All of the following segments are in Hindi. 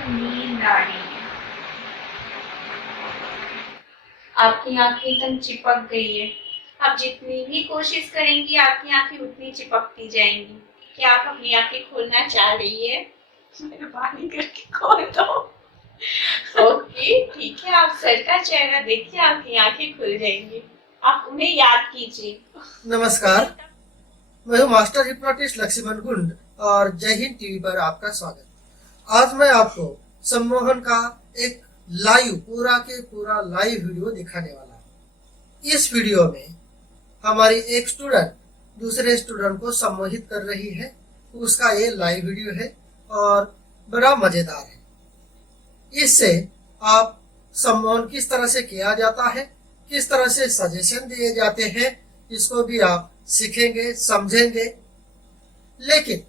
नींद आ रही है। आपकी आंखें एकदम चिपक गई है। आप जितनी भी कोशिश करेंगी आपकी आंखें उतनी चिपकती जाएंगी। क्या आप अपनी आंखें खोलना चाह रही है? मेहरबानी करके खोल दो। ओके ठीक है, आप सर का चेहरा देखिए, आपकी आंखें खुल जाएंगी। आप उन्हें याद कीजिए। नमस्कार। मैं हूं मास्टर हिप्नोटिस्ट लक्ष्मण गुंड और जय हिंद टीवी पर आपका स्वागत। आज मैं आपको सम्मोहन का एक लाइव पूरा के पूरा लाइव वीडियो दिखाने वाला हूं। इस वीडियो में हमारी एक स्टूडेंट दूसरे स्टूडेंट को सम्मोहित कर रही है। उसका ये लाइव वीडियो है और बड़ा मजेदार है। इससे आप सम्मोहन किस तरह से किया जाता है, किस तरह से सजेशन दिए जाते हैं, इसको भी आप सीखेंगे, समझेंगे। लेकिन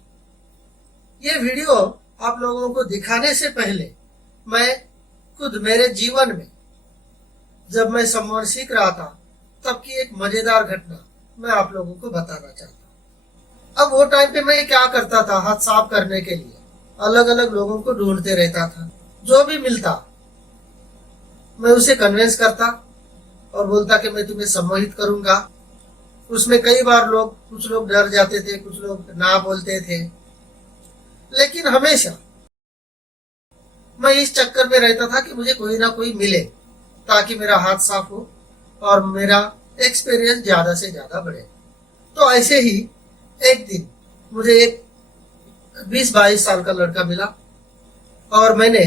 ये वीडियो आप लोगों को दिखाने से पहले मैं खुद मेरे जीवन में जब मैं सम्मोहन सीख रहा था तब की एक मजेदार घटना मैं आप लोगों को बताना चाहता हूँ। अब वो टाइम पे मैं क्या करता था, हाथ साफ करने के लिए अलग अलग लोगों को ढूंढते रहता था। जो भी मिलता मैं उसे कन्विंस करता और बोलता कि मैं तुम्हें सम्मोहित करूंगा। उसमें कई बार कुछ लोग डर जाते थे, कुछ लोग ना बोलते थे, लेकिन हमेशा मैं इस चक्कर में रहता था कि मुझे कोई ना कोई मिले ताकि मेरा हाथ साफ हो और मेरा एक्सपीरियंस ज्यादा से ज्यादा बढ़े। तो ऐसे ही एक दिन मुझे एक 20-22 साल का लड़का मिला और मैंने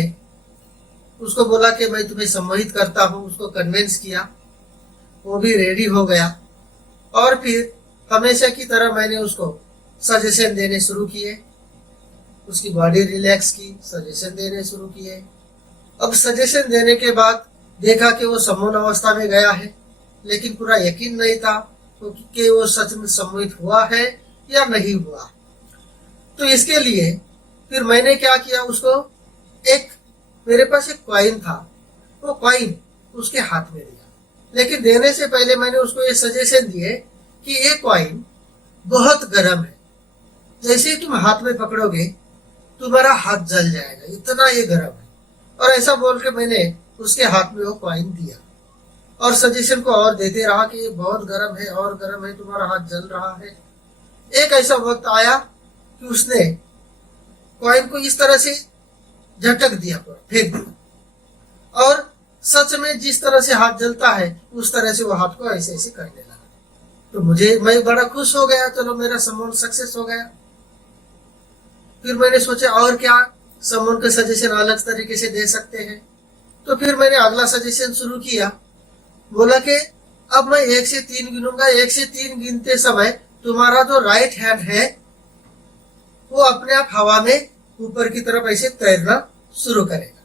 उसको बोला कि मैं तुम्हें सम्मोहित करता हूँ। उसको कन्विंस किया, वो भी रेडी हो गया और फिर हमेशा की तरह मैंने उसको सजेशन देने शुरू किए। उसकी बॉडी रिलैक्स की, सजेशन देने शुरू किए। अब सजेशन देने के बाद देखा कि वो सम्मोहन अवस्था में गया है, लेकिन पूरा यकीन नहीं था कि वो सच में सम्मोहित हुआ है या नहीं हुआ। तो इसके लिए फिर मैंने क्या किया, उसको एक मेरे पास एक कॉइन था, वो कॉइन उसके हाथ में दिया। लेकिन देने से पहले मैंने उसको ये सजेशन दिए कि ये कॉइन बहुत गर्म है, जैसे ही तुम हाथ में पकड़ोगे तुम्हारा हाथ जल जाएगा, इतना ये गर्म है। और ऐसा बोल के मैंने उसके हाथ में वो कॉइन दिया और सजेशन को और देते रहा कि ये बहुत गर्म है और गर्म है, तुम्हारा हाथ जल रहा है। एक ऐसा वक्त आया कि उसने कॉइन को इस तरह से झटक दिया, फेंक दिया और सच में जिस तरह से हाथ जलता है उस तरह से वो हाथ को ऐसे ऐसे करने लगा। तो मैं बड़ा खुश हो गया, चलो मेरा सम्मोहन सक्सेस हो गया। फिर मैंने सोचा और क्या सम्मोहन के सजेशन अलग तरीके से दे सकते हैं। तो फिर मैंने अगला सजेशन शुरू किया, बोला कि अब मैं 1 से 3 गिनूंगा। 1 से 3 गिनते समय तुम्हारा जो राइट हैंड है वो अपने आप हवा में ऊपर की तरफ ऐसे तैरना शुरू करेगा।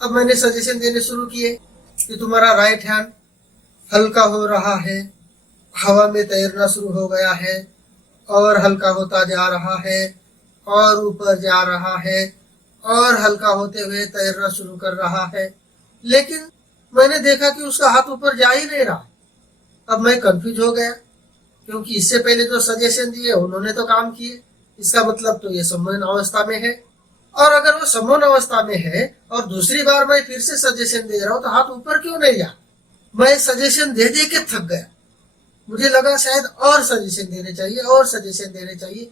अब मैंने सजेशन देने शुरू किए कि तुम्हारा राइट हैंड हल्का हो रहा है, हवा में तैरना शुरू हो गया है और हल्का होता जा रहा है और ऊपर जा रहा है और हल्का होते हुए तैरना शुरू कर रहा है। लेकिन मैंने देखा कि उसका हाथ ऊपर जा ही नहीं रहा। अब मैं कंफ्यूज हो गया, क्योंकि इससे पहले जो सजेशन दिए उन्होंने तो काम किए, इसका मतलब तो ये सम्मोहन अवस्था में है। और अगर वो सम्मोहन अवस्था में है और दूसरी बार मैं फिर से सजेशन दे रहा हूँ तो हाथ ऊपर क्यों नहीं जा। मैं सजेशन दे दे के थक गया। मुझे लगा शायद और सजेशन देने चाहिए और सजेशन देने चाहिए।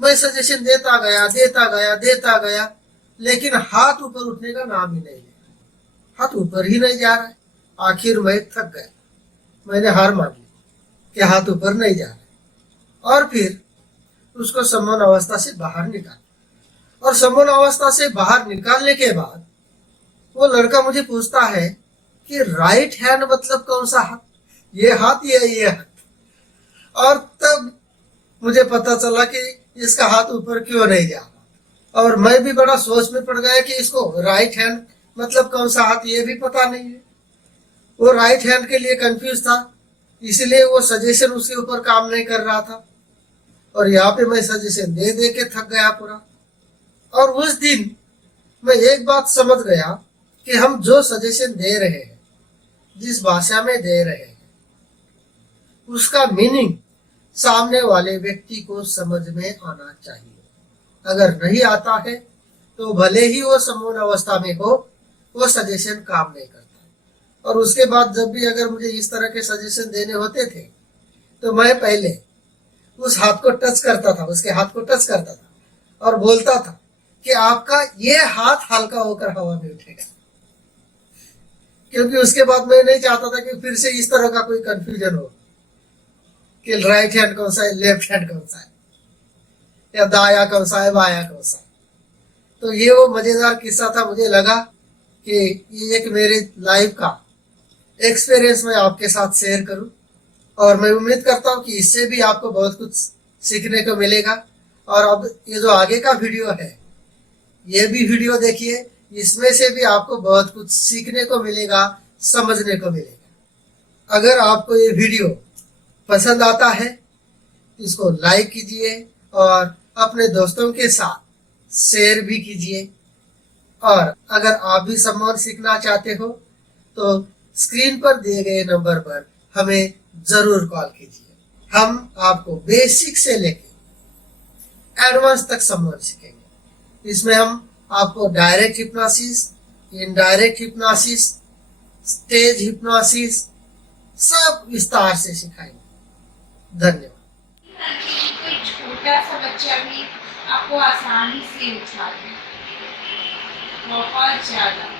मैं सजेशन देता गया देता गया देता गया, लेकिन हाथ ऊपर उठने का नाम ही नहीं लिया। हाथ ऊपर ही नहीं जा रहा है। आखिर मैं थक गया, मैंने हार मान ली कि हाथ ऊपर नहीं जा रहा। और फिर उसको सम्मोहन अवस्था से बाहर निकाल, और सम्मोहन अवस्था से बाहर निकालने के बाद वो लड़का मुझे पूछता है कि राइट हैंड मतलब कौन सा हाथ, ये हाथ या ये हाथ। और तब मुझे पता चला कि इसका हाथ ऊपर क्यों नहीं जा रहा। और मैं भी बड़ा सोच में पड़ गया कि इसको राइट हैंड मतलब कौन सा हाथ ये भी पता नहीं है। वो राइट हैंड के लिए कंफ्यूज था, इसलिए वो सजेशन उसके ऊपर काम नहीं कर रहा था। और यहाँ पे मैं सजेशन दे दे के थक गया पूरा। और उस दिन मैं एक बात समझ गया कि हम जो सजेशन दे रहे हैं, जिस भाषा में दे रहे हैं, उसका मीनिंग सामने वाले व्यक्ति को समझ में आना चाहिए। अगर नहीं आता है तो भले ही वो सम्मोहन अवस्था में हो, वो सजेशन काम नहीं करता। और उसके बाद जब भी अगर मुझे इस तरह के सजेशन देने होते थे, तो मैं पहले उस हाथ को टच करता था, उसके हाथ को टच करता था और बोलता था कि आपका ये हाथ हल्का होकर हवा में उठेगा। क्योंकि उसके बाद मैं नहीं चाहता था कि फिर से इस तरह का कोई कंफ्यूजन हो कि राइट हैंड कौन सा है, लेफ्ट हैंड कौन सा है, या दाया कौन सा है, बाया कौन सा है। तो ये वो मजेदार किस्सा था। मुझे लगा कि ये एक मेरे लाइफ का एक्सपीरियंस मैं आपके साथ शेयर करूं, और मैं उम्मीद करता हूं कि इससे भी आपको बहुत कुछ सीखने को मिलेगा। और अब ये जो आगे का वीडियो है, ये भी वीडियो देखिए, इसमें से भी आपको बहुत कुछ सीखने को मिलेगा, समझने को मिलेगा। अगर आपको ये वीडियो पसंद आता है, इसको लाइक कीजिए और अपने दोस्तों के साथ शेयर भी कीजिए। और अगर आप भी सम्मोहन सीखना चाहते हो, तो स्क्रीन पर दिए गए नंबर पर हमें जरूर कॉल कीजिए। हम आपको बेसिक से लेके एडवांस तक सम्मोहन सीखेंगे। इसमें हम आपको direct hypnosis, indirect hypnosis, stage hypnosis सब विस्तार से सिखाएंगे। धन्यवाद। कोई छोटा सा बच्चा भी आपको आसानी से उठा ले, बहुत ज्यादा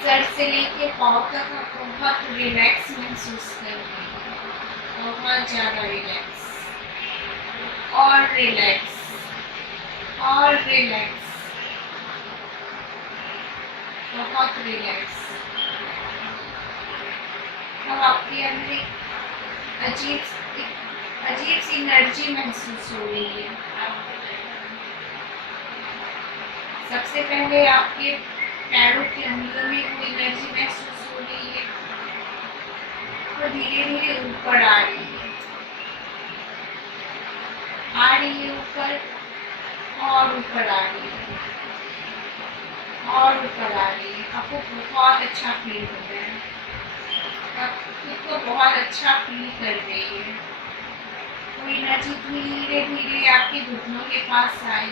सर से लेके पाँव तक आप बहुत रिलैक्स महसूस करेंगे, बहुत ज्यादा रिलैक्स और रिलैक्स और रिलैक्स, बहुत रिलैक्स। अब आपके अंदर एक अजीब सी एनर्जी महसूस हो रही है। सबसे पहले आपके पैरों के अंदर में वो एनर्जी महसूस हो रही है, और धीरे धीरे ऊपर आ रही है, ऊपर और ऊपर आ रही है, और ऊपर आ रही है। आपको बहुत अच्छा फील हो रहा है, आप खुद को बहुत अच्छा फील कर रही है। वो एनर्जी धीरे धीरे आपके घुटनों के पास आई,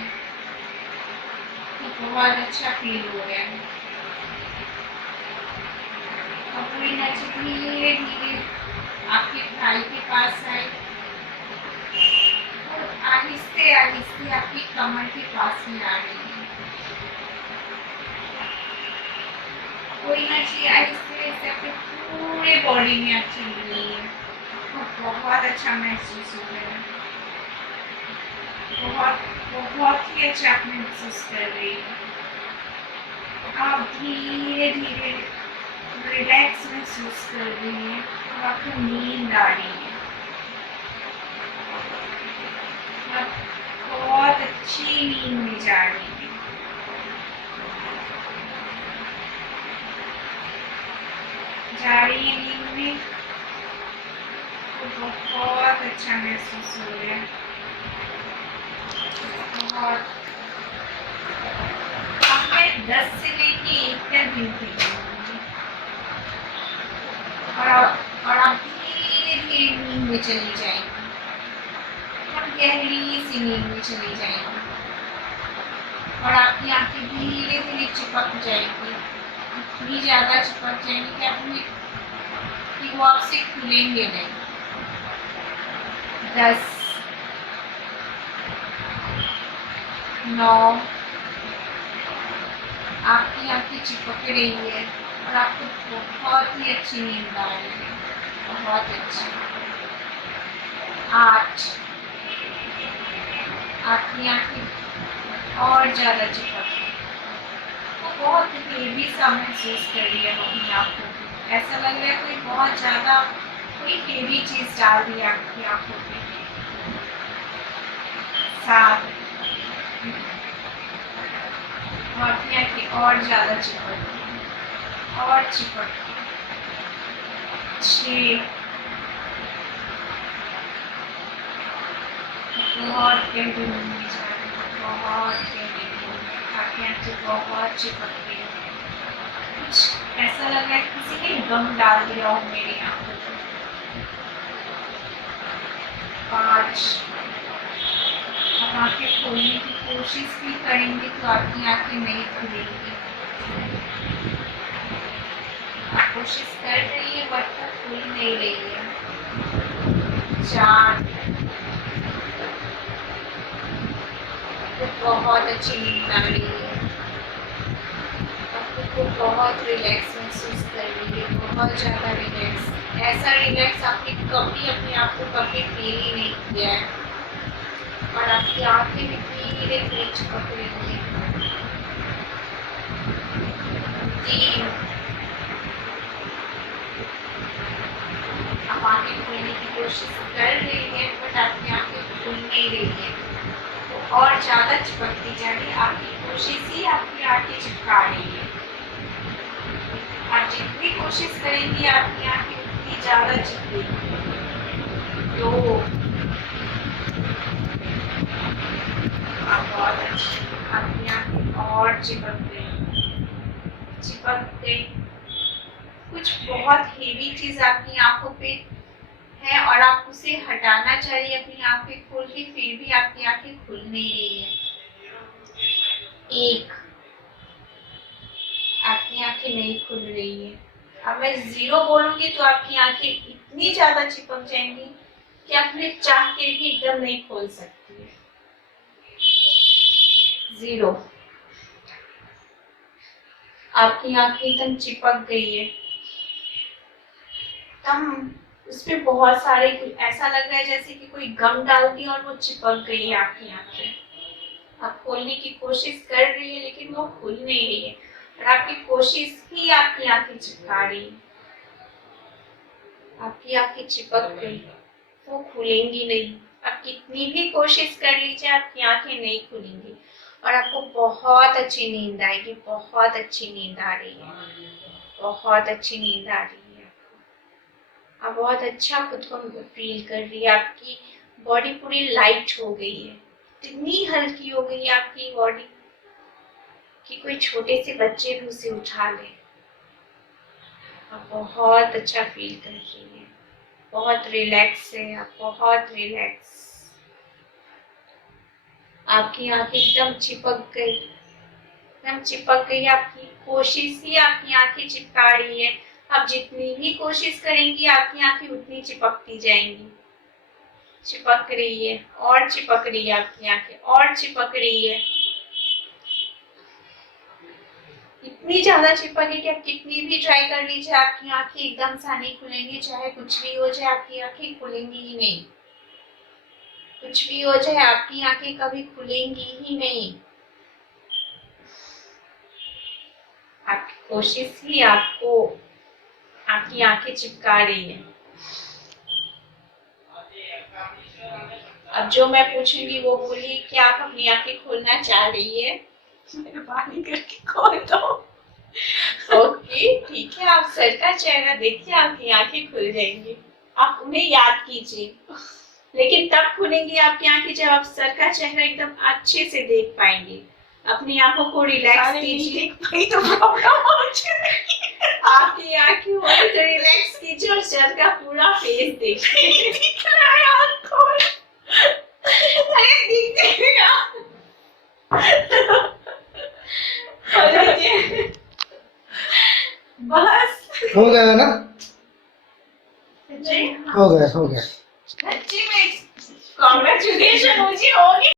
तो बहुत अच्छा फील हो रहा है। और वो एनर्जी धीरे धीरे आपके थाई के पास आई, और आहिस्ते आहिस्ते आपकी कमर के पास में आ रही है। वो एनर्जी आहिस्ते आहिस्ते आपके पूरे बॉडी में आप चल रही है, और बहुत अच्छा महसूस हो रहा है, बहुत ही अच्छा आप महसूस कर रही है। आप धीरे धीरे रिलैक्स महसूस कर रही है, और आपको नींद आ रही है। आप बहुत अच्छी नींद में जा रही है। नींद में तो बहुत अच्छा महसूस हो रहा है, बहुत। अब मैं 10 से लेके 1 तक गिनती करूँगी, और आप धीरे धीरे नींद में चली जाएंगी, और गहरी सी नींद में चली जाएंगी, और आपकी आंखें धीरे धीरे चिपक जाएंगी, इतनी ज़्यादा चिपक जाएंगी कि वो आपसे खुलेंगे नहीं। 10, 9, आपकी आंखें चिपक रही है, और आपको बहुत ही अच्छी नींद आ रही है, बहुत अच्छी। 8, आपकी आंखें और ज़्यादा चिपक रही है, वो बहुत हेवी सा महसूस कर रही है अपनी आंखों को, ऐसा लग रहा है कोई बहुत ज़्यादा कोई हेवी चीज़ डाल दी आपकी आंखों पे। 7, और आपकी आंखें और ज़्यादा चिपक रही और चिपक रही। 6, बहुत गहरी नींद में जा रही है, बहुत गहरी नींद में, आपकी आंखें बहुत चिपक रही है, कुछ ऐसा लग रहा है किसी ने गम डाल दिया हो मेरी आंखों पर। 5, आंखें खोलने की कोशिश भी करेंगे तो आपकी आंखें नहीं खुलेंगी। आप कोशिश कर रही है बट खुल नहीं रही है। 4, बहुत अच्छी नींद आ रही है। आपको बहुत रिलैक्स महसूस कर रही है, बहुत ज़्यादा रिलैक्स। ऐसा रिलैक्स आपने कभी अपने आप को कभी फील ही नहीं किया है। और आपकी आंखें भी धीरे धीरे चिपक रही है। 3, आप आंखें खोलने की कोशिश कर रही है बट आपकी आंखें खुल नहीं रही है, तो और ज़्यादा चिपकती जा रही है। आपकी कोशिश ही आपकी आंखें चिपका रही है। आप जितनी कोशिश करेंगी आपकी आंखें उतनी ज़्यादा चिपकेगी। 2, आप बहुत अच्छी, आपकी आंखें और चिपक गई। कुछ बहुत हेवी चीज आपकी आंखों पे है और आप उसे हटाना चाहिए अपनी आंखें खोल के, फिर भी आपकी आंखें खुल नहीं रही है। 1, आपकी आंखें नहीं खुल रही है। अब मैं 0 बोलूंगी तो आपकी आंखें इतनी ज्यादा चिपक जाएंगी कि आप उन्हें चाह के भी एकदम नहीं खोल सकती है। 0, आपकी आंखें एकदम चिपक गई है। एकदम उसपे बहुत सारे, ऐसा लग रहा है जैसे कि कोई गम डाल दिया और वो चिपक गई है आपकी आंखें। आप खोलने की कोशिश कर रही है लेकिन वो खुल नहीं रही है और आपकी कोशिश ही आपकी आंखें चिपका रही है। आपकी आंखें चिपक गई, वो खुलेंगी नहीं। आप कितनी भी कोशिश कर लीजिए आपकी आंखें नहीं खुलेंगी और आपको बहुत अच्छी नींद आएगी। बहुत अच्छी नींद आ रही है, बहुत अच्छी नींद आ रही है। आप बहुत अच्छा खुद को फील कर रही है। आपकी बॉडी पूरी लाइट हो गई है, इतनी हल्की हो गई है आपकी बॉडी कि कोई छोटे से बच्चे भी उसे उठा ले। आप बहुत अच्छा फील कर रही है, बहुत रिलैक्स है आप, बहुत रिलैक्स। आपकी आंखें एकदम चिपक गई, एकदम चिपक गई। आपकी कोशिश ही आपकी आंखें चिपका रही है। आप जितनी भी कोशिश करेंगी आपकी आंखें उतनी चिपकती जाएंगी। चिपक रही है और चिपक रही है, आपकी आंखें और चिपक रही है। इतनी ज्यादा चिपक है कि आप कितनी भी ट्राई कर लीजिए आपकी आंखें एकदम से नहीं खुलेंगी। चाहे कुछ भी हो जाए आपकी आंखें खुलेंगी ही नहीं। कुछ भी हो जाए आपकी आंखें कभी खुलेंगी ही नहीं। आपकी कोशिश ही आपको आपकी आंखें चिपका रही है। अब जो मैं पूछूंगी वो बोलिए, क्या आप अपनी आंखें खोलना चाह रही है? मेहरबानी करके खोल दो। ओके ठीक है, आप सर का चेहरा देखिए, आपकी आंखें खुल जाएंगी। आप उन्हें याद कीजिए, लेकिन तब खुलेंगी आपकी आंखें जब आप सर का चेहरा एकदम अच्छे से देख पाएंगे। अपनी आंखों को रिलैक्स कीजिए तो प्रॉब्लम हो जाएगी। आपकी आंखें हो तो रिलैक्स कीजिए और सर का पूरा फेस देखिए। दिख रहा है आपको? अरे दिखेगा। बस हो गया ना? जी हो गया। सच्ची में कांग्रेचुलेशन मुझे हो गया।